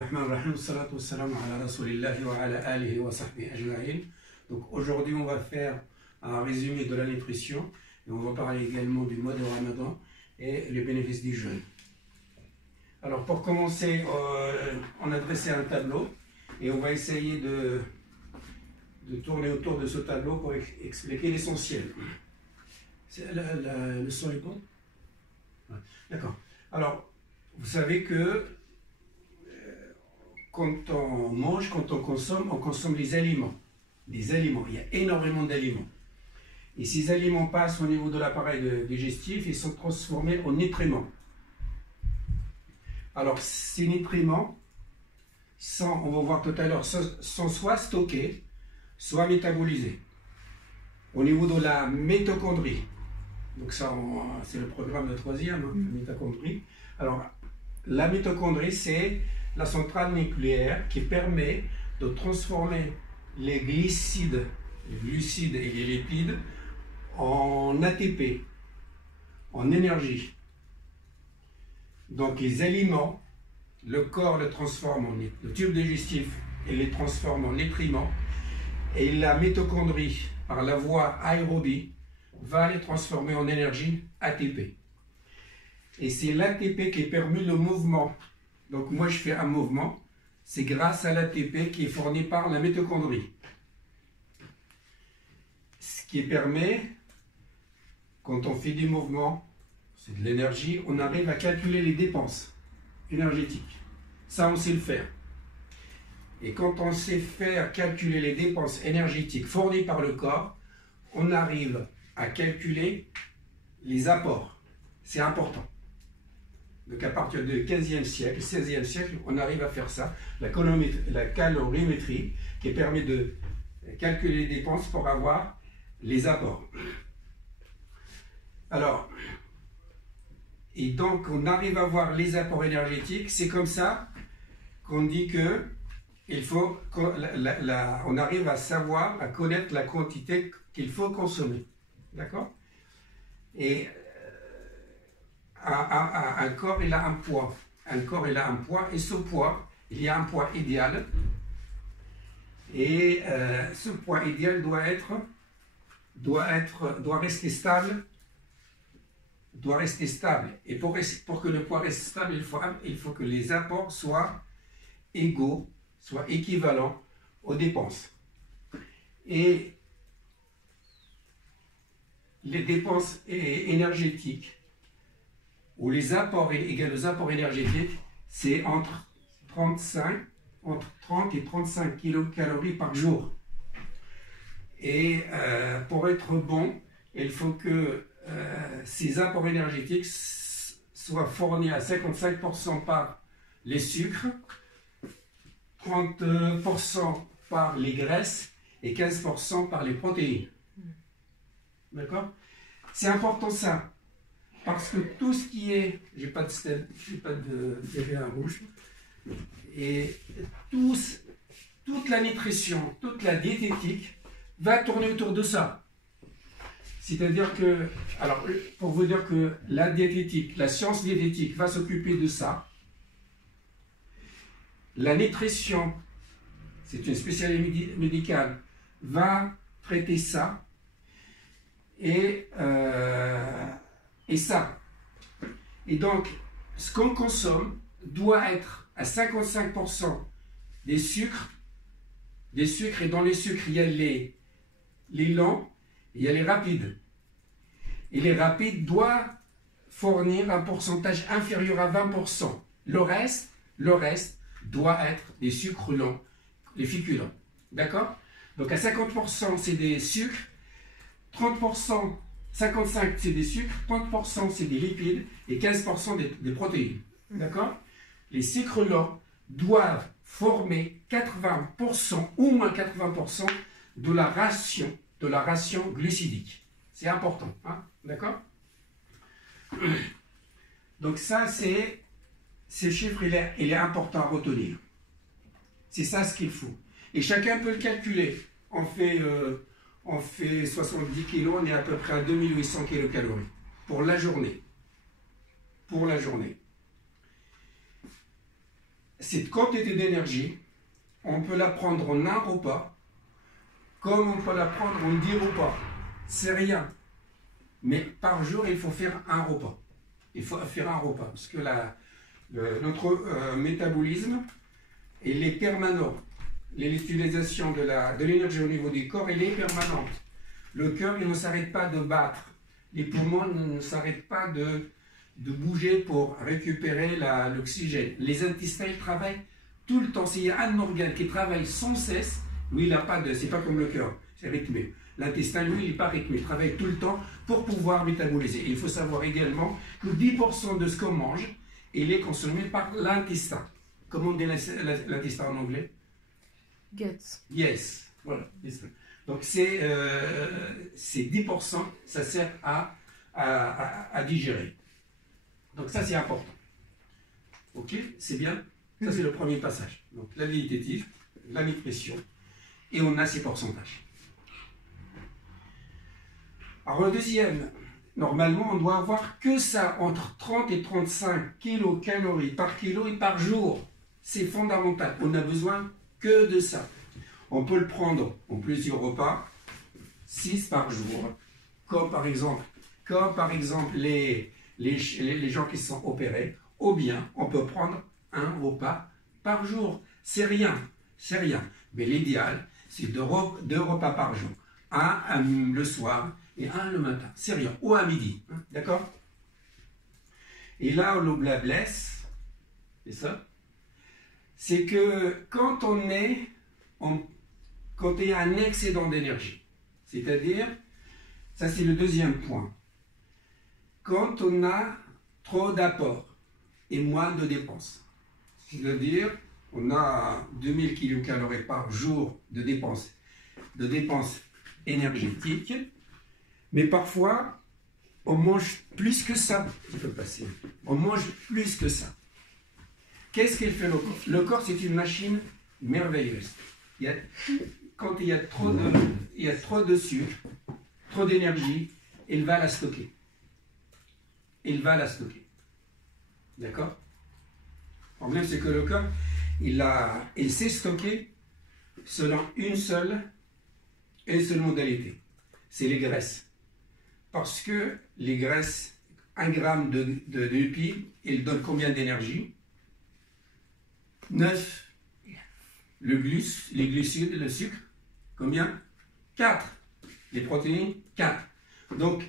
Donc aujourd'hui on va faire un résumé de la nutrition et on va parler également du mois de Ramadan et les bénéfices du jeûne. Alors pour commencer, on a dressé un tableau et on va essayer de tourner autour de ce tableau pour expliquer l'essentiel. Le son est bon? D'accord. Alors vous savez que quand on mange, quand on consomme des aliments. Des aliments, il y a énormément d'aliments. Et ces aliments passent au niveau de l'appareil digestif et sont transformés en nutriments. Alors ces nutriments, on va voir tout à l'heure, sont soit stockés, soit métabolisés. Au niveau de la mitochondrie, donc ça c'est le programme de troisième, la mitochondrie. Alors la mitochondrie, c'est la centrale nucléaire qui permet de transformer les glucides et les lipides en ATP, en énergie. Donc les aliments, le corps le transforme le tube digestif et les transforme en nutriments, et la mitochondrie, par la voie aérobie, va les transformer en énergie ATP. Et c'est l'ATP qui permet le mouvement. Donc moi je fais un mouvement, c'est grâce à l'ATP qui est fourni par la mitochondrie. Ce qui permet, quand on fait des mouvements, c'est de l'énergie, on arrive à calculer les dépenses énergétiques. Ça on sait le faire. Et quand on sait faire calculer les dépenses énergétiques fournies par le corps, on arrive à calculer les apports. C'est important. Donc à partir du 15e siècle, 16e siècle, on arrive à faire ça, la calorimétrie, qui permet de calculer les dépenses pour avoir les apports. Alors, et donc on arrive à voir les apports énergétiques, c'est comme ça qu'on dit que on arrive à savoir, à connaître la quantité qu'il faut consommer. D'accord? Et un corps, il a un poids. Un corps, il a un poids. Et ce poids, il y a un poids idéal. Et ce poids idéal doit rester stable. Doit rester stable. Et pour que le poids reste stable, il faut que les apports soient égaux, soient équivalents aux dépenses. Et les dépenses énergétiques, ou les apports égales aux apports énergétiques, c'est entre 30 et 35 kilocalories par jour. Et pour être bon, il faut que ces apports énergétiques soient fournis à 55% par les sucres, 30% par les graisses et 15% par les protéines. D'accord? C'est important ça. Parce que tout ce qui est, j'ai pas de derrière rouge, et toute la nutrition, toute la diététique va tourner autour de ça. C'est-à-dire que, alors pour vous dire que la diététique, la science diététique va s'occuper de ça. La nutrition, c'est une spécialité médicale, va traiter ça. Et ça. Et donc, ce qu'on consomme doit être à 55% des sucres. Et dans les sucres, il y a les lents, il y a les rapides. Et les rapides doivent fournir un pourcentage inférieur à 20%. Le reste doit être des sucres lents, les féculents. D'accord? Donc à 50%, c'est des sucres. 30%, 55% c'est des sucres, 30% c'est des lipides et 15% des protéines. D'accord? Les sucres lents doivent former 80%, au moins 80% de la ration glucidique. C'est important. Hein? D'accord? Donc ça, ces chiffres, il est important à retenir. C'est ça ce qu'il faut. Et chacun peut le calculer. On fait 70 kg, on est à peu près à 2800 kilocalories pour la journée. Pour la journée. cette quantité d'énergie, on peut la prendre en un repas, comme on peut la prendre en 10 repas. C'est rien. Mais par jour, il faut faire un repas. Il faut faire un repas, parce que notre métabolisme, il est permanent. L'utilisation de l'énergie au niveau du corps, elle est permanente. Le cœur, il ne s'arrête pas de battre. Les poumons ne s'arrêtent pas de bouger pour récupérer l'oxygène. Les intestins, ils travaillent tout le temps. S'il y a un organe qui travaille sans cesse, lui, il n'a pas de... C'est pas comme le cœur, c'est rythmé. L'intestin, lui, il n'est pas rythmé. Il travaille tout le temps pour pouvoir métaboliser. Et il faut savoir également que 10% de ce qu'on mange, il est consommé par l'intestin. Comment on dit l'intestin en anglais? Guts. Yes. Voilà. Donc c'est 10%, ça sert à digérer. Donc ça c'est important. Ok, c'est bien. Ça c'est le premier passage. Donc la diététique, la nutrition, et on a ces pourcentages. Alors le deuxième, normalement on doit avoir que ça entre 30 et 35 kilocalories par kilo et par jour. C'est fondamental. On a besoin que de ça. On peut le prendre en plusieurs repas, 6 par jour, comme par exemple les gens qui sont opérés, ou bien on peut prendre un repas par jour. C'est rien. Mais l'idéal, c'est deux repas par jour. Un le soir et un le matin. C'est rien. Ou à midi. Hein, d'accord? Et là, on le blesse. C'est ça? C'est que quand il y a un excédent d'énergie, c'est-à-dire, ça c'est le deuxième point, quand on a trop d'apports et moins de dépenses, c'est-à-dire, on a 2000 kilocalories par jour de dépenses énergétiques, mais parfois, on mange plus que ça. Je peux passer. On mange plus que ça. Qu'est-ce qu'il fait le corps? Le corps, c'est une machine merveilleuse. Quand il y a trop de sucre, trop d'énergie, il va la stocker. D'accord? Le problème, c'est que le corps, il sait stocker selon une seule modalité. C'est les graisses. Parce que les graisses, 1 gramme de lipides, il donne combien d'énergie? 9. Les glucides, le sucre, combien? 4. Les protéines, 4. Donc,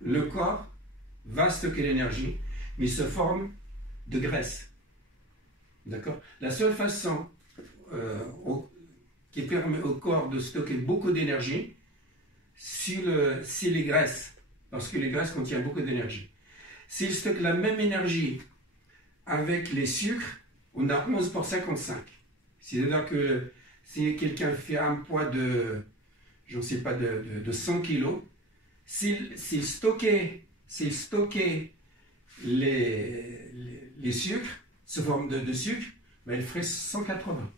le corps va stocker l'énergie, mais se forme de graisse. D'accord? La seule façon qui permet au corps de stocker beaucoup d'énergie, c'est les graisses, parce que les graisses contiennent beaucoup d'énergie. S'il stocke la même énergie avec les sucres, on a 11 pour 55. C'est-à-dire que si quelqu'un fait un poids de, je ne sais pas, de 100 kg, s'il stockait les sucres, sous forme de sucre, ben il ferait 180.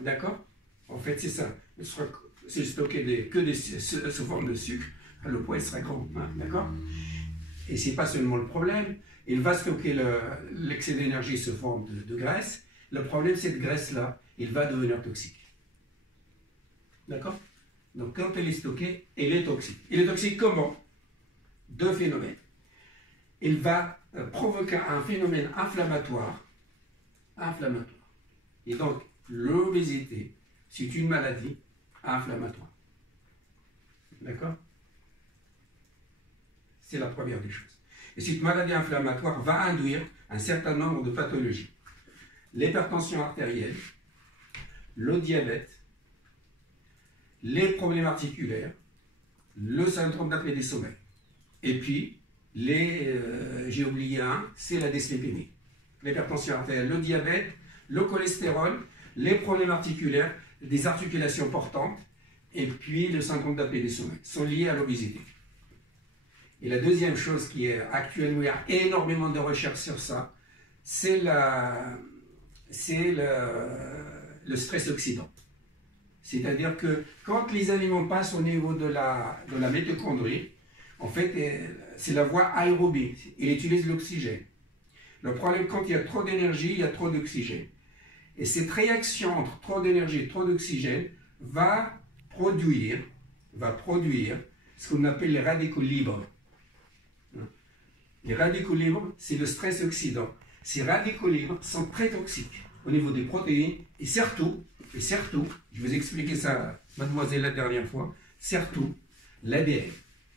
D'accord? En fait, c'est ça. S'il stockait sous forme de sucre, le poids il serait grand. Hein, d'accord? Et ce n'est pas seulement le problème. Il va stocker l'excès d'énergie sous forme de graisse. Le problème, cette graisse-là, il va devenir toxique. D'accord? Donc, quand elle est stockée, elle est toxique. Il est toxique comment? Deux phénomènes. Il va provoquer un phénomène inflammatoire. Et donc, l'obésité, c'est une maladie inflammatoire. D'accord? C'est la première des choses. Et cette maladie inflammatoire va induire un certain nombre de pathologies. L'hypertension artérielle, le diabète, les problèmes articulaires, le syndrome d'apnée du sommeil. Et puis, j'ai oublié un, c'est la dyslipidémie. L'hypertension artérielle, le diabète, le cholestérol, les problèmes articulaires, des articulations portantes, et puis le syndrome d'apnée du sommeil sont liés à l'obésité. Et la deuxième chose qui est actuellement, il y a énormément de recherches sur ça, c'est le stress oxydant. C'est-à-dire que quand les aliments passent au niveau de la mitochondrie, en fait, c'est la voie aérobie. Il utilise l'oxygène. Le problème, quand il y a trop d'énergie, il y a trop d'oxygène. Et cette réaction entre trop d'énergie et trop d'oxygène va produire ce qu'on appelle les radicaux libres. Les radicaux libres, c'est le stress oxydant. Ces radicaux libres sont très toxiques au niveau des protéines et surtout, je vous ai expliqué ça, mademoiselle, la dernière fois, surtout l'ADN.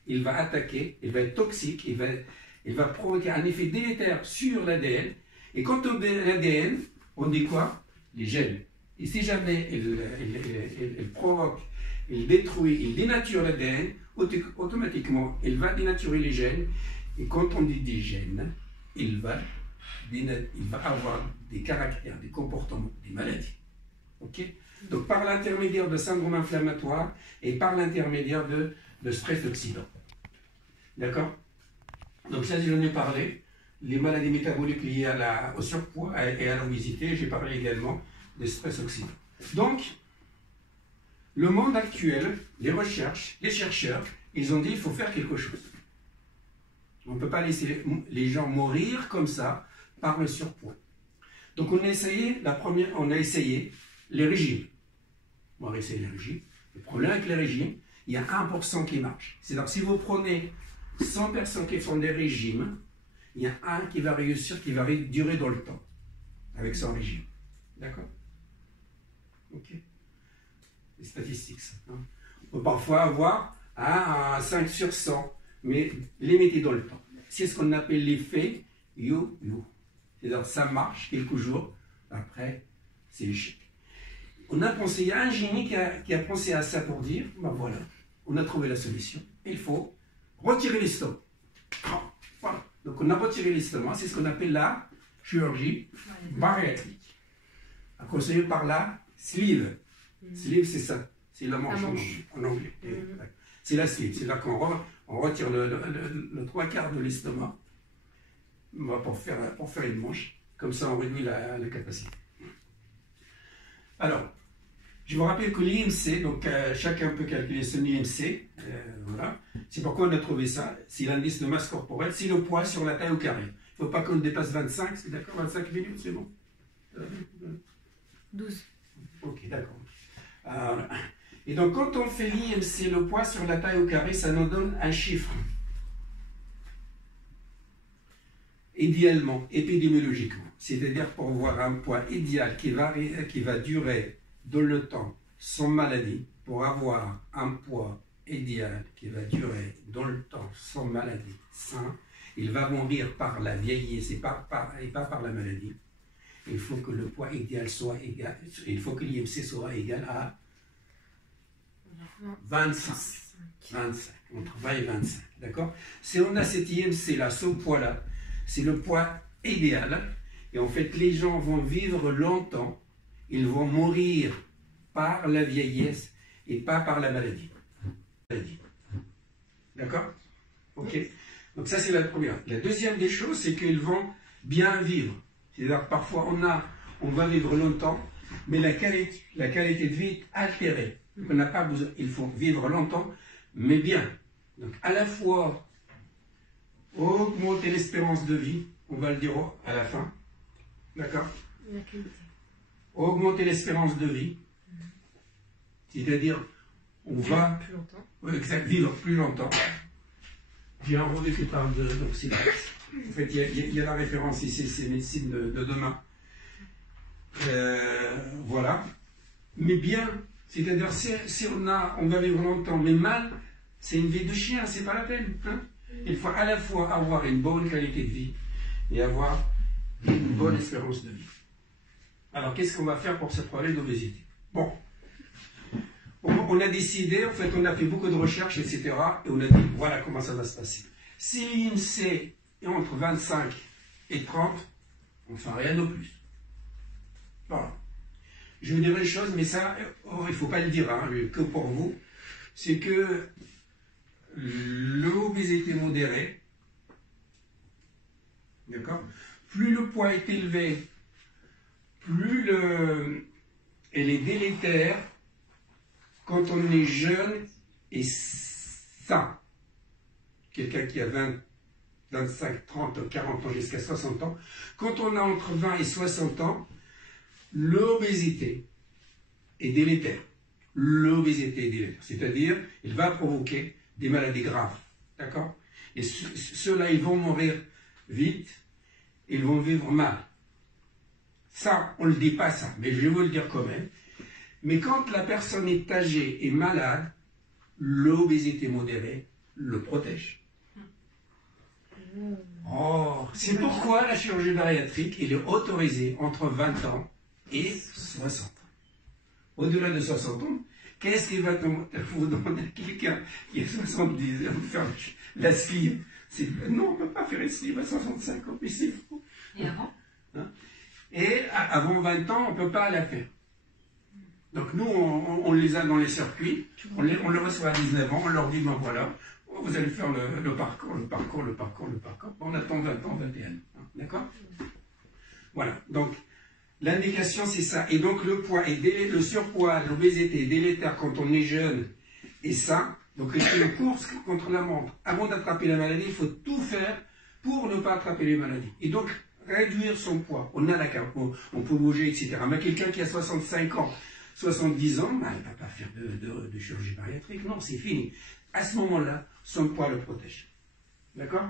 Il va attaquer, il va être toxique, il va provoquer un effet délétère sur l'ADN. Et quant au l'ADN, on dit quoi? Les gènes. Et si jamais il provoque, il détruit, il dénature l'ADN, automatiquement, il va dénaturer les gènes. Et quand on dit des gènes, il va avoir des caractères, des comportements, des maladies. Ok? Donc par l'intermédiaire de syndrome inflammatoire et par l'intermédiaire de stress oxydant. D'accord? Donc ça, j'en ai parlé. Les maladies métaboliques liées au surpoids et à l'obésité, j'ai parlé également des stress oxydants. Donc, le monde actuel, les chercheurs, ils ont dit qu'il faut faire quelque chose. On ne peut pas laisser les gens mourir comme ça par le surpoids. Donc on a essayé les régimes. On va essayer les régimes. Le problème avec les régimes, il y a 1% qui marche. C'est-à-dire si vous prenez 100 personnes qui font des régimes, il y a un qui va réussir, qui va durer dans le temps avec son régime. D'accord? Ok. Les statistiques. Hein. On peut parfois avoir un 5 sur 100, mais limité dans le temps. C'est ce qu'on appelle l'effet yo-yo. C'est-à-dire ça marche quelques jours, après c'est l'échec. On a pensé, il y a un génie qui a pensé à ça pour dire, ben voilà, on a trouvé la solution. Il faut retirer l'estomac. Voilà. Donc on a retiré l'estomac, c'est ce qu'on appelle la chirurgie bariatrique. Conseillé par la sleeve. Sleeve, c'est ça, c'est la manche en anglais. C'est la sleeve, c'est là qu'on retire le 3/4 de l'estomac pour faire une manche. Comme ça, on réduit la capacité. Alors, je vous rappelle que l'IMC, donc chacun peut calculer son IMC. Voilà. C'est pourquoi on a trouvé ça. C'est l'indice de masse corporelle, c'est le poids sur la taille au carré. Il ne faut pas qu'on dépasse 25, c'est d'accord? 25 minutes, c'est bon? 12. Ok, d'accord. Et donc, quand on fait l'IMC, le poids sur la taille au carré, ça nous donne un chiffre. Idéalement, épidémiologiquement, c'est-à-dire pour voir un poids idéal qui va durer dans le temps sans maladie, pour avoir un poids idéal qui va durer dans le temps sans maladie, sain, il va mourir par la vieillesse et pas par la maladie. Il faut que le poids idéal soit égal, il faut que l'IMC soit égal à 25, entre 20 et 25, d'accord? Si on a cet IMC-là, ce poids-là, c'est le poids idéal, et en fait, les gens vont vivre longtemps, ils vont mourir par la vieillesse et pas par la maladie. D'accord? Ok. Donc ça, c'est la première. La deuxième des choses, c'est qu'ils vont bien vivre. C'est-à-dire, parfois, on va vivre longtemps, mais la qualité de vie est altérée. On n'a pas besoin, il faut vivre longtemps, mais bien. Donc, à la fois, augmenter l'espérance de vie, on va le dire à la fin. D'accord? Augmenter l'espérance de vie. C'est-à-dire, on va plus longtemps. Oui, exact, vivre plus longtemps. J'ai un revue qui parle de l'oxydation. En fait, il y a la référence ici, c'est médecine de demain. Voilà. Mais bien, c'est-à-dire, si on va vivre longtemps, mais mal, c'est une vie de chien, c'est pas la peine. Hein? Il faut à la fois avoir une bonne qualité de vie et avoir une bonne espérance de vie. Alors, qu'est-ce qu'on va faire pour ce problème d'obésité? Bon. On a décidé, en fait, on a fait beaucoup de recherches, etc. Et on a dit, voilà comment ça va se passer. Si l'IMC est entre 25 et 30, on ne fait rien de plus. Voilà. Je vous dirai une chose, mais ça, il ne faut pas le dire, hein, que pour vous, c'est que l'obésité modérée, d'accord, plus le poids est élevé, plus elle est délétère quand on est jeune et sain. Quelqu'un qui a 25, 30, 40 ans jusqu'à 60 ans. Quand on a entre 20 et 60 ans, l'obésité est délétère. L'obésité est délétère. C'est-à-dire, il va provoquer des maladies graves. D'accord? Et ceux-là, ils vont mourir vite, ils vont vivre mal. Ça, on ne le dit pas ça, mais je vais vous le dire quand même. Mais quand la personne est âgée et malade, l'obésité modérée le protège. Oh, c'est pourquoi la chirurgie bariatrique est autorisée entre 20 ans et 60 ans. Au-delà de 60 ans, qu'est-ce qui va vous demander à quelqu'un qui a 70 ans de faire la sleeve? Non, on ne peut pas faire une sleeve à 65 ans, mais c'est fou. Et avant? Hein? Et avant 20 ans, on ne peut pas la faire. Donc nous, on les a dans les circuits, on les reçoit à 19 ans, on leur dit, ben voilà, vous allez faire le parcours. On attend 20 ans, 21 ans. D'accord? Voilà, donc l'indication c'est ça. Et donc le poids, le surpoids, l'obésité est délétère quand on est jeune et sain. Donc c'est une course contre la montre. Avant d'attraper la maladie, il faut tout faire pour ne pas attraper les maladies. Et donc réduire son poids. On a la carte, on peut bouger, etc. Mais quelqu'un qui a 65 ans, 70 ans, ben, il ne va pas faire de chirurgie bariatrique. Non, c'est fini. À ce moment-là, son poids le protège. D'accord?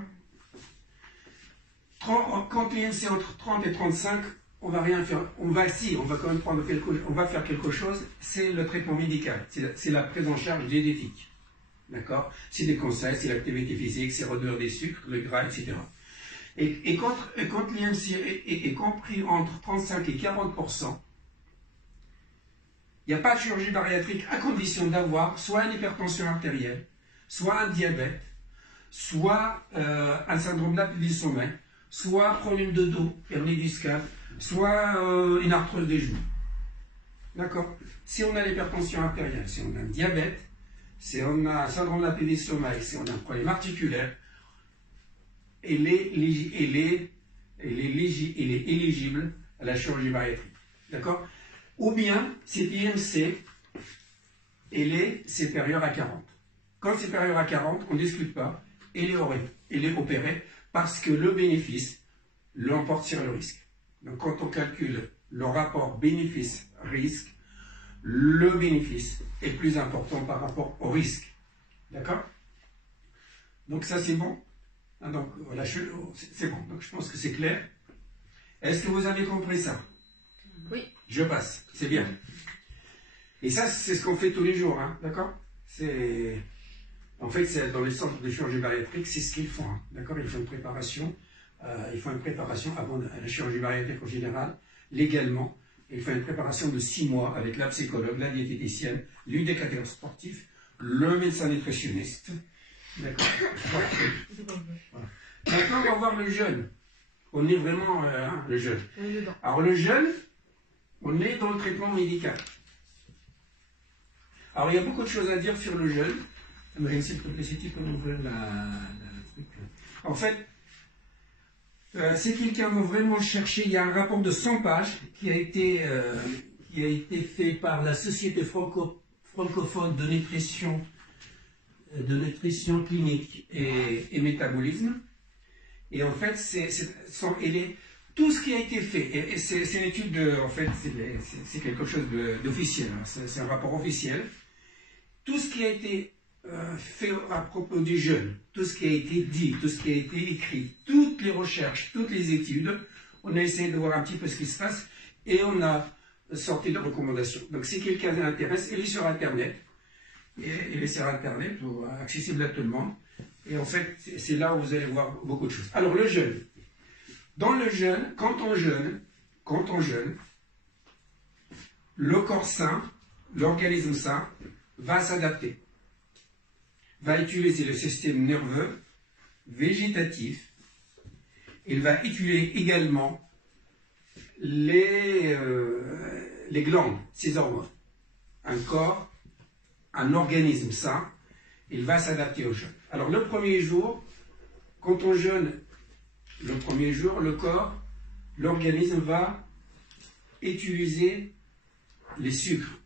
Quand l'IMC entre 30 et 35, on va rien faire. On va quand même prendre on va faire quelque chose. C'est le traitement médical. C'est la prise en charge diététique. D'accord? C'est des conseils, c'est l'activité physique, c'est réduire des sucres, le gras, etc. Et quand l'IMC est compris entre 35 et 40%, il n'y a pas de chirurgie bariatrique à condition d'avoir soit une hypertension artérielle, soit un diabète, soit un syndrome d'apnée du sommeil, soit problème de dos, hernie discale, soit une arthrose des genoux. D'accord? Si on a l'hypertension artérielle, si on a un diabète, si on a un syndrome d'apnée du sommeil, si on a un problème articulaire, il est éligible à la chirurgie bariatrique. D'accord? Ou bien, si l'IMC, elle est supérieure à 40. Quand c'est supérieur à 40, on ne discute pas, elle est opérée parce que le bénéfice l'emporte sur le risque. Donc quand on calcule le rapport bénéfice-risque, le bénéfice est plus important par rapport au risque. D'accord? Donc ça c'est bon. Donc voilà, c'est bon. Donc je pense que c'est clair. Est-ce que vous avez compris ça? Oui. Je passe, c'est bien. Et ça, c'est ce qu'on fait tous les jours, hein, d'accord? En fait, c'est dans les centres de chirurgie bariatrique, c'est ce qu'ils font, hein, d'accord? Ils font une préparation, avant la chirurgie bariatrique en général, légalement. Ils font une préparation de 6 mois avec la psychologue, la diététicienne, l'éducateur sportif, le médecin nutritionniste, d'accord? Voilà. Maintenant, on va voir le jeûne. On est vraiment le jeûne. Alors le jeûne, on est dans le traitement médical. Alors il y a beaucoup de choses à dire sur le jeûne. S'il te plaît, si tu peux m'ouvrir la truc. En fait, si quelqu'un veut vraiment chercher, il y a un rapport de 100 pages qui a été fait par la Société francophone de nutrition clinique et métabolisme. Et en fait, tout ce qui a été fait, et c'est une étude, en fait, c'est quelque chose d'officiel, hein, c'est un rapport officiel. Tout ce qui a été fait à propos du jeûne, tout ce qui a été dit, tout ce qui a été écrit, toutes les recherches, toutes les études, on a essayé de voir un petit peu ce qui se passe et on a sorti de recommandations. Donc si quelqu'un l'intéresse, il est sur Internet, accessible à tout le monde. Et en fait, c'est là où vous allez voir beaucoup de choses. Alors le jeûne. Dans le jeûne, quand on jeûne, le corps sain, l'organisme sain, va s'adapter, va utiliser le système nerveux végétatif, il va utiliser également les glandes, ses hormones. Un organisme sain, il va s'adapter au jeûne. Alors le premier jour, quand on jeûne, le corps, l'organisme va utiliser les sucres.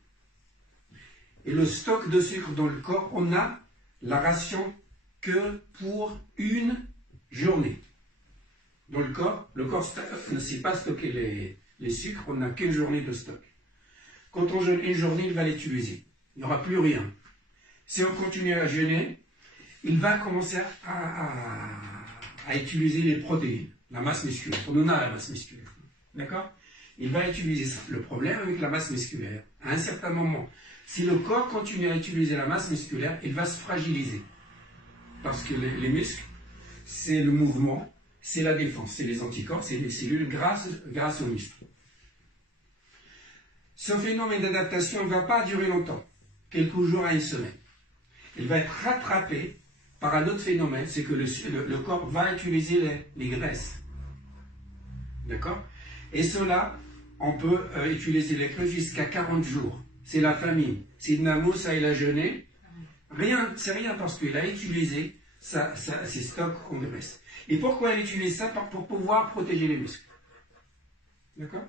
Et le stock de sucre dans le corps, on a la ration que pour une journées. Dans le corps ne sait pas stocker les sucres, on n'a qu'une journée de stock. Quand on jeûne une journée, il va l'utiliser. Il n'y aura plus rien. Si on continue à jeûner, il va commencer à utiliser les protéines, la masse musculaire. On en a la masse musculaire. D'accord? Il va utiliser ça. Le problème avec la masse musculaire, à un certain moment, si le corps continue à utiliser la masse musculaire, il va se fragiliser. Parce que les muscles, c'est le mouvement, c'est la défense, c'est les anticorps, c'est les cellules grâce aux muscles. Ce phénomène d'adaptation ne va pas durer longtemps, quelques jours à une semaine. Il va être rattrapé par un autre phénomène, c'est que le corps va utiliser les graisses. D'accord? Et cela, on peut utiliser les graisses jusqu'à 40 jours. C'est la famine. Sidna Moussa, il a jeûné. C'est rien parce qu'il a utilisé ses stocks en graisse. Et pourquoi il utilise ça? Pour pouvoir protéger les muscles. D'accord?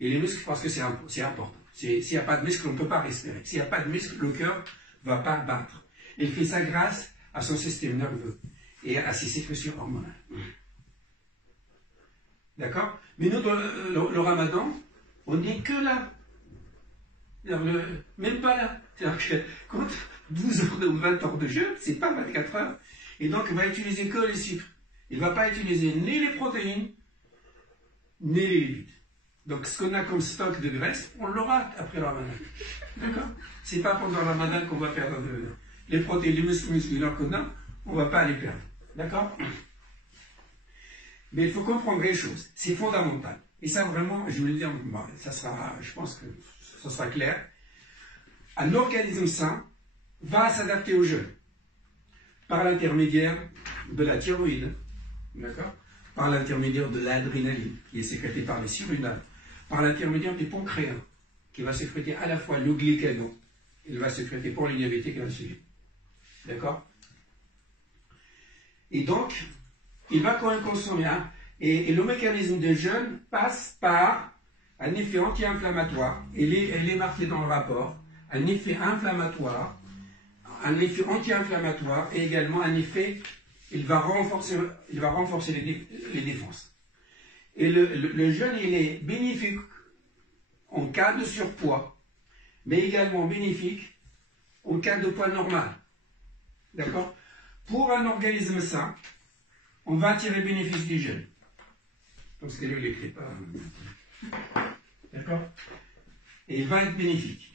Et les muscles, parce que c'est important. S'il n'y a pas de muscle, on ne peut pas respirer. S'il n'y a pas de muscle, le cœur ne va pas battre. Il fait ça grâce à son système nerveux et à ses sécrétions hormonales. D'accord? Mais nous, dans le ramadan, on n'est que là. Même pas là. C'est-à-dire que quand 12 heures ou 20 heures de jeûne, c'est pas 24 heures. Et donc, il va utiliser que les sucres. Il ne va pas utiliser ni les protéines, ni les lipides. Donc, ce qu'on a comme stock de graisse, on l'aura après le ramadan. D'accord? C'est pas pendant le ramadan qu'on va perdre les protéines, les muscles musculaires qu'on a, on ne va pas les perdre. D'accord? Mais il faut comprendre les choses. C'est fondamental. Et ça, vraiment, je vous le dis, je pense que ça sera clair. Un organisme sain va s'adapter au jeûne par l'intermédiaire de la thyroïde, d'accord? Par l'intermédiaire de l'adrénaline, qui est sécrétée par les surrénales, par l'intermédiaire du pancréas, qui va sécréter à la fois le glycagon, il va sécréter pour les diabétiques et l'insuline. D'accord? Et donc, il va quand même consommer. Et le mécanisme de jeûne passe par un effet anti-inflammatoire. Il est marqué dans le rapport. Un effet inflammatoire, un effet anti-inflammatoire et également un effet, il va renforcer les défenses. Et le jeûne, il est bénéfique en cas de surpoids, mais également bénéfique en cas de poids normal. D'accord? Pour un organisme sain, on va tirer bénéfice du jeûne. Parce que lui, il n'écrit pas. D'accord? Et il va être bénéfique.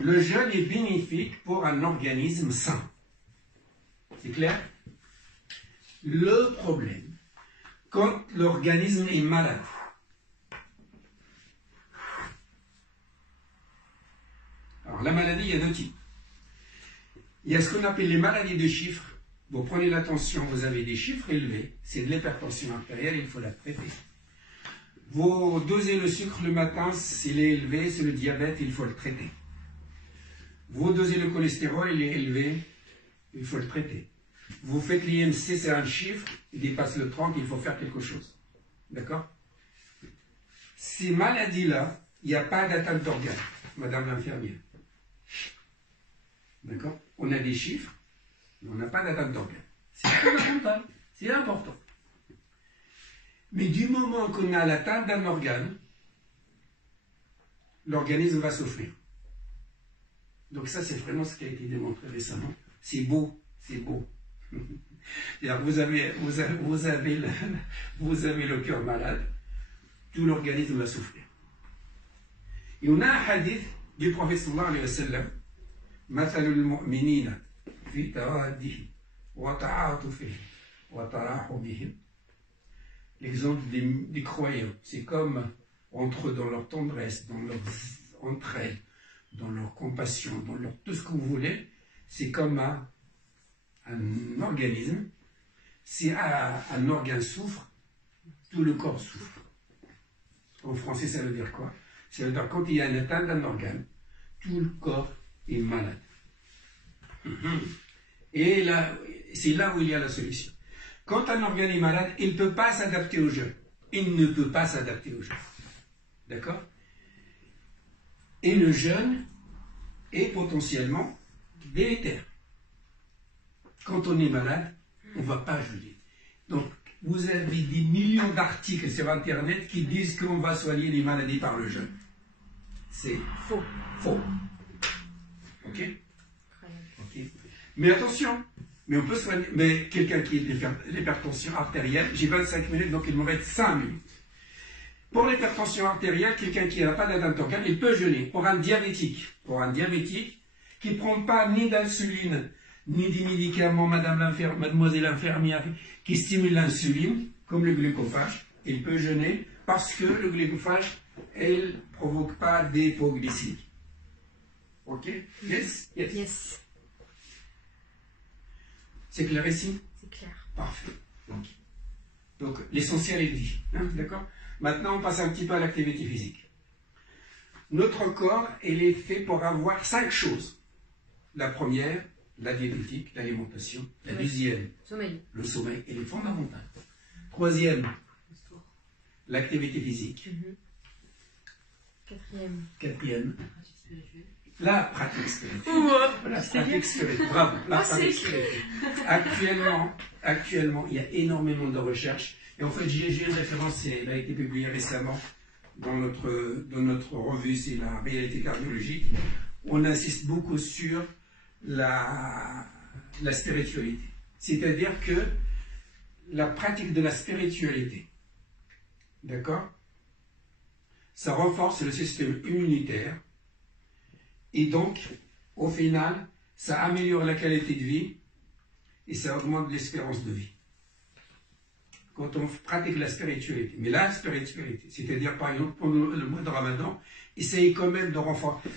Le jeûne est bénéfique pour un organisme sain. C'est clair? Le problème, quand l'organisme est malade, alors la maladie, il y a deux types. Il y a ce qu'on appelle les maladies de chiffres. Vous prenez l'attention, vous avez des chiffres élevés, c'est de l'hypertension artérielle, il faut la traiter. Vous dosez le sucre le matin, s'il est élevé, c'est le diabète, il faut le traiter. Vous dosez le cholestérol, il est élevé, il faut le traiter. Vous faites l'IMC, c'est un chiffre, il dépasse le 30, il faut faire quelque chose. D'accord? Ces maladies-là, il n'y a pas d'atteinte d'organes, madame l'infirmière. D'accord? On a des chiffres, mais on n'a pas d'atteinte d'organes. C'est fondamental, c'est important. Mais du moment qu'on a l'atteinte d'un organe, l'organisme va souffrir. Donc ça, c'est vraiment ce qui a été démontré récemment. C'est beau, c'est beau. Vous avez le cœur malade, tout l'organisme va souffrir. Et on a un hadith du prophète sallallahu alayhi wa sallam, مثل المؤمنين في توادهم وتعاطفهم وتراحمهم. L'exemple des croyants, c'est comme entre eux dans leur tendresse, dans leur entraide, dans leur compassion, dans leur tout ce que vous voulez, c'est comme un organisme. Si un organe souffre, tout le corps souffre. En français, ça veut dire quoi? Ça veut dire quand il y a une atteinte d'un organe, tout le corps est malade. Et là, c'est là où il y a la solution. Quand un organe est malade, il ne peut pas s'adapter au jeûne. Il ne peut pas s'adapter au jeûne. D'accord? Et le jeûne est potentiellement délétère. Quand on est malade, On ne va pas jeûner. Donc, vous avez des millions d'articles sur Internet qui disent qu'on va soigner les maladies par le jeûne. C'est Faux. faux. Ok? Ok. Mais attention, mais on peut soigner. Mais quelqu'un qui a l'hypertension artérielle, j'ai 25 minutes, donc il me reste 5 minutes. Pour l'hypertension artérielle, quelqu'un qui n'a pas d'atteinte organe, il peut jeûner. Pour un diabétique qui ne prend pas ni d'insuline, ni des médicaments, mademoiselle infirmière, qui stimulent l'insuline, comme le glucophage, il peut jeûner parce que le glucophage, elle ne provoque pas d'hypoglycémie. Ok? Yes? Yes. Yes. C'est clair ici? C'est clair. Parfait. Donc l'essentiel est dit. Hein, d'accord? Maintenant, on passe un petit peu à l'activité physique. Notre corps, il est fait pour avoir 5 choses. La première, la diététique, l'alimentation. La deuxième, le sommeil, elle est fondamentale. Troisième, l'activité physique. Quatrième, la pratique spirituelle. La pratique spirituelle. Bravo, la pratique spirituelle. Actuellement, il y a énormément de recherches. Et en fait, j'ai une référence, elle a été publiée récemment dans notre revue, c'est la réalité cardiologique. On insiste beaucoup sur la spiritualité. C'est-à-dire que la pratique de la spiritualité, d'accord, ça renforce le système immunitaire et donc, au final, ça améliore la qualité de vie et ça augmente l'espérance de vie. Quand on pratique la spiritualité, mais la spiritualité, c'est-à-dire par exemple pendant le mois de Ramadan, essayez quand même de renforcer.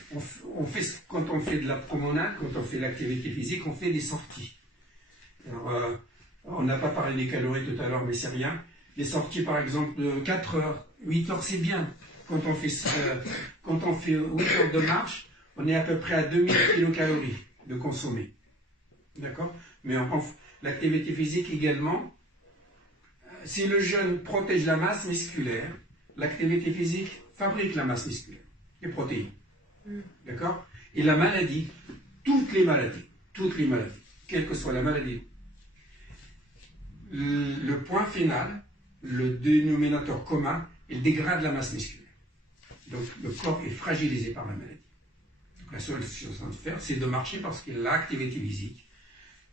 Quand on fait de la promenade, quand on fait l'activité physique, on fait des sorties. Alors, on n'a pas parlé des calories tout à l'heure, mais c'est rien. Les sorties par exemple de 4 heures, 8 heures, c'est bien. Quand on fait 8 heures de marche, on est à peu près à 2000 kilocalories de consommer. D'accord? Mais l'activité physique également. Si le jeûne protège la masse musculaire, l'activité physique fabrique la masse musculaire, les protéines. D'accord? Et la maladie, toutes les maladies, quelle que soit la maladie, le point final, le dénominateur commun, il dégrade la masse musculaire. Donc le corps est fragilisé par la maladie. Donc, la seule chose à faire, c'est de marcher parce que l'activité physique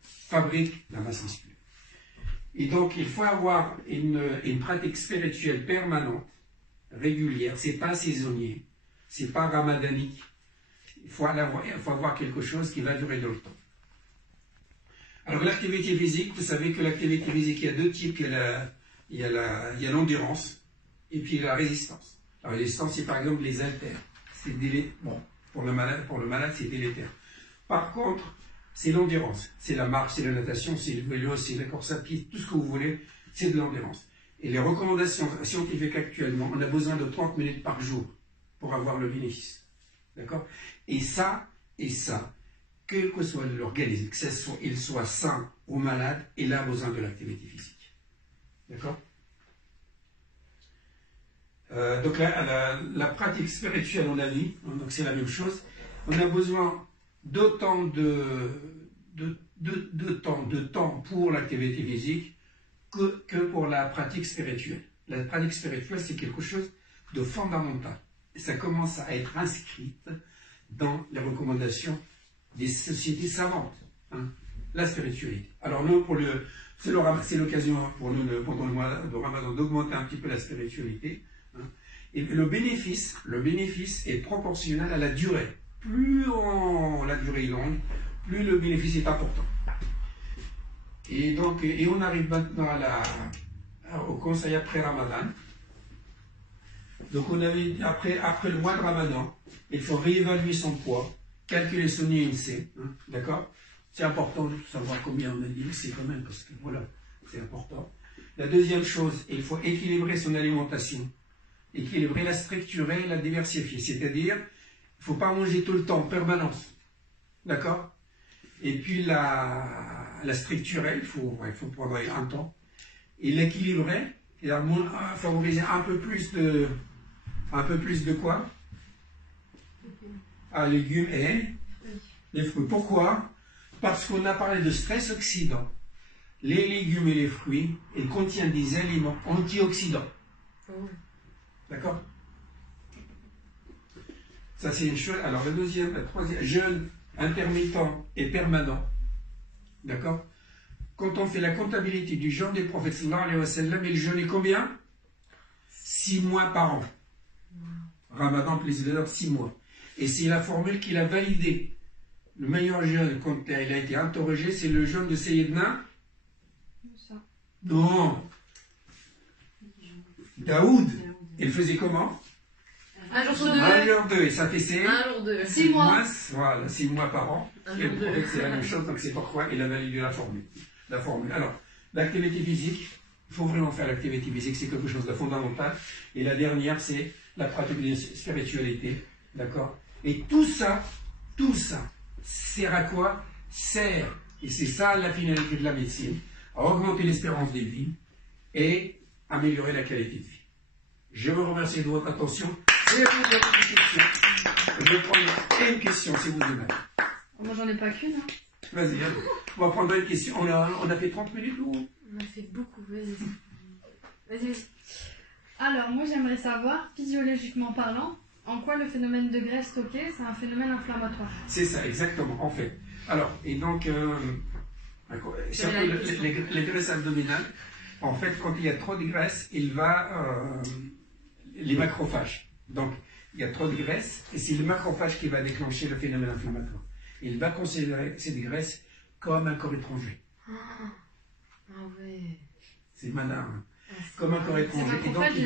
fabrique la masse musculaire. Et donc, il faut avoir une pratique spirituelle permanente, régulière. C'est pas saisonnier, c'est pas ramadanique. Il faut avoir quelque chose qui va durer dans le temps. Alors, l'activité physique, vous savez que l'activité physique, il y a 2 types. Il y a l'endurance et puis la résistance. La résistance, c'est par exemple les haltères. C'est délétère. Bon, pour le malade, c'est délétère. Par contre, c'est l'endurance, c'est la marche, c'est la natation, c'est le vélo, c'est la course à pied, tout ce que vous voulez, c'est de l'endurance. Et les recommandations scientifiques actuellement, on a besoin de 30 minutes par jour pour avoir le bénéfice. D'accord? Et ça, quel que soit l'organisme, qu'il soit sain ou malade, il a besoin de l'activité physique. D'accord? Donc la pratique spirituelle, on a dit, donc c'est la même chose. On a besoin d'autant de temps pour l'activité physique que pour la pratique spirituelle. La pratique spirituelle, c'est quelque chose de fondamental. Et ça commence à être inscrit dans les recommandations des sociétés savantes. Hein, la spiritualité. Alors nous, c'est l'occasion pour nous, pendant le mois de Ramadan, d'augmenter un petit peu la spiritualité. Hein, et le bénéfice est proportionnel à la durée. Plus la durée est longue, plus le bénéfice est important. Et donc, on arrive maintenant au conseil après Ramadan. Donc on avait dit après le mois de Ramadan, il faut réévaluer son poids, calculer son IMC, hein, d'accord? C'est important de savoir combien on a d'IMC quand même, parce que voilà, c'est important. La deuxième chose, il faut équilibrer son alimentation, équilibrer, la structurer, la diversifier, c'est-à-dire il ne faut pas manger tout le temps en permanence. D'accord? Et puis la structurer, il faut prendre un temps. Et l'équilibrer, favoriser un peu plus de quoi? Légumes et les fruits. Pourquoi? Parce qu'on a parlé de stress oxydant. les légumes et les fruits, ils contiennent des aliments antioxydants. Oh. D'accord? Ça, c'est une chose. Alors, la troisième, jeûne intermittent et permanent. D'accord? Quand on fait la comptabilité du jeûne des prophètes, sallallahu alayhi wa sallam, il jeûnait combien? 6 mois par an. Ramadan plus l'heure, 6 mois. Et c'est la formule qu'il a validée. Le meilleur jeûne, quand il a été interrogé, c'est le jeûne de Sayyidna. Non. Daoud. Il faisait comment? Un jour sur deux. Un jour deux. Et ça fait c'est Un jour deux. 6 mois. Voilà, 6 mois par an. Un Et le jour deux. prophète, c'est la même chose, donc c'est pourquoi il a validé la formule. Alors, l'activité physique, il faut vraiment faire l'activité physique, c'est quelque chose de fondamental. Et la dernière, c'est la pratique de la spiritualité. D'accord? Et tout ça, sert à quoi? Sert, et c'est ça la finalité de la médecine, à augmenter l'espérance de vie et améliorer la qualité de vie. Je vous remercie de votre attention. Et vous avez des questions. Je vais prendre une question, si vous voulez. Moi, j'en ai pas qu'une. Hein. Vas-y, on va prendre une question. On a fait 30 minutes ou? On a fait beaucoup, vas-y. Vas-y. Alors, moi, j'aimerais savoir, physiologiquement parlant, en quoi le phénomène de graisse stockée, c'est un phénomène inflammatoire. C'est ça, exactement, en fait. Alors, et donc, surtout les graisses abdominales, en fait, quand il y a trop de graisse, les macrophages. Donc, il y a trop de graisse, et c'est le macrophage qui va déclencher le phénomène inflammatoire. Il va considérer cette graisse comme un corps étranger. Ah ouais. C'est malin. Hein. Comme un corps étranger. Et donc, il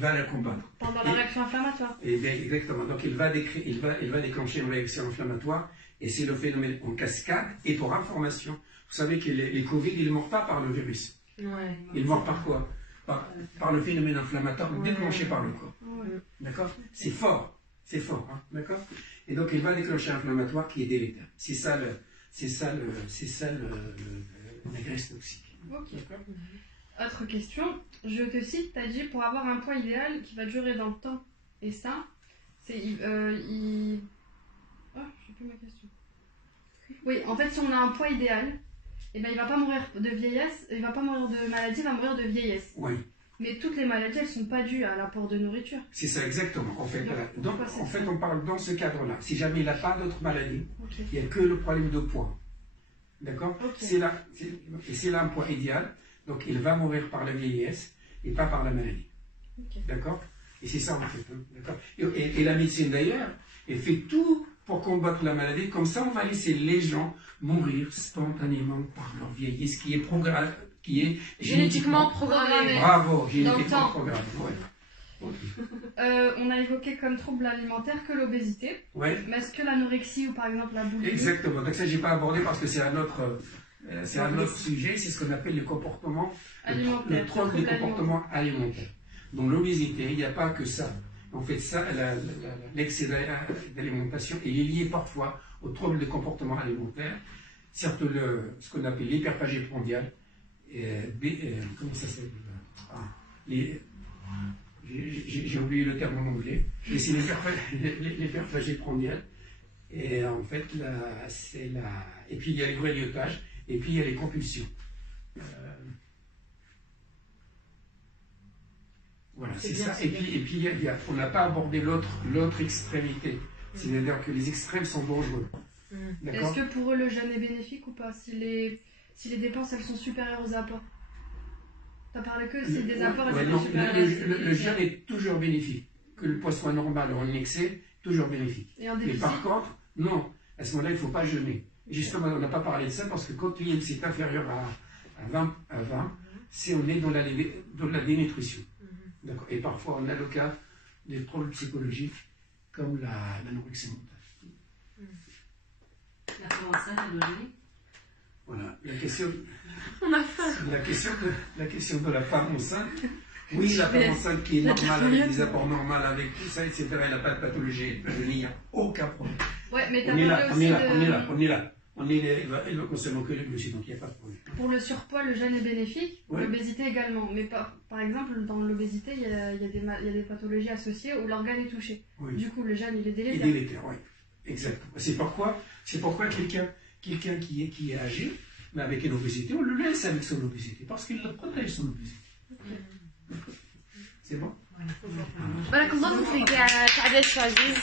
va la combattre. Pendant la réaction inflammatoire. Et bien, exactement. Donc, il va déclencher une réaction inflammatoire. Et c'est le phénomène en cascade. Et pour information, vous savez que les Covid, ils ne meurent pas par le virus. Ouais. Ils meurent par quoi? Par le phénomène inflammatoire déclenché par le corps. Ouais. D'accord? C'est fort. C'est fort. Hein? D'accord? Et donc, il va déclencher un inflammatoire qui est délétère. C'est ça la graisse toxique. Ok. Autre question. Je te cite, tu as dit pour avoir un poids idéal qui va durer dans le temps. Et ça, c'est. Oh, je sais plus ma question. Oui, en fait, si on a un poids idéal, eh ben, il va pas mourir de vieillesse, il va pas mourir de maladie, il va mourir de vieillesse. Oui. Mais toutes les maladies, elles sont pas dues à l'apport de nourriture. C'est ça, exactement. En fait, Donc, voilà. Donc, pourquoi c'est en fait, ça? on parle dans ce cadre-là. Si jamais il n'a pas d'autres maladies, Ok. il n'y a que le problème de poids. D'accord? Ok. C'est là un poids idéal. Donc, il va mourir par la vieillesse et pas par la maladie. Ok. D'accord? Et c'est ça, en fait. Hein, d'accord? Et la médecine, d'ailleurs, elle fait tout pour combattre la maladie. Comme ça, on va laisser les gens mourir spontanément par leur vieillesse qui est Génétiquement programmé. Bravo, génétiquement temps. programmé. Ouais. Ok. On a évoqué comme trouble alimentaire que l'obésité. Ouais. Mais est-ce que l'anorexie ou par exemple la boulimie? Exactement. Donc ça, j'ai pas abordé parce que c'est un autre sujet. C'est ce qu'on appelle le comportement, Alimentaire. le trouble des comportements alimentaires. Dans l'obésité, il n'y a pas que ça. En fait, ça, l'excès d'alimentation, il est lié parfois au trouble des comportements alimentaires, surtout ce qu'on appelle l'hyperphagie prandiale. Comment ça s'appelle? J'ai oublié le terme en anglais, mais c'est l'hyperphagie prandiale. Et en fait, et puis il y a les grignotages, et puis il y a les compulsions. Voilà, c'est ça. Et puis on n'a pas abordé l'autre extrémité. C'est-à-dire que les extrêmes sont dangereux. D'accord? Est-ce que pour eux le jeûne est bénéfique ou pas si les dépenses elles sont supérieures aux apports? Tu as parlé que si des apports elles sont supérieures le jeûne est toujours bénéfique. Que le poids soit normal ou en excès, toujours bénéfique. Et en Mais déficit? par contre, non, à ce moment-là, il ne faut pas jeûner. Justement, on n'a pas parlé de ça parce que quand l'IMC est inférieur à 20, on est dans la dénutrition. D'accord. Et parfois, on a le cas des troubles psychologiques comme l'anorexie mentale. La femme enceinte, elle doit jeûner? Voilà, la question On a faim. la question de la femme enceinte. Oui, la femme enceinte qui est normale, avec des apports normaux, avec tout ça, etc., elle n'a pas de pathologie, il n'y a aucun problème. Ouais, mais tu as On est parlé là, aussi elle va consommer que les glucides, donc il n'y a pas de problème. pour le surpoids, le jeûne est bénéfique, Ouais. l'obésité également. Mais par exemple, dans l'obésité, il y a des pathologies associées où l'organe est touché. Oui. Du coup, le jeûne, il est Et délétère. délétère, oui. Exactement. C'est pourquoi quelqu'un qui est âgé, Mais avec une obésité, on le laisse avec son obésité parce qu'il le protège son obésité. C'est bon? بارك الله فيك يا عباس عزيز.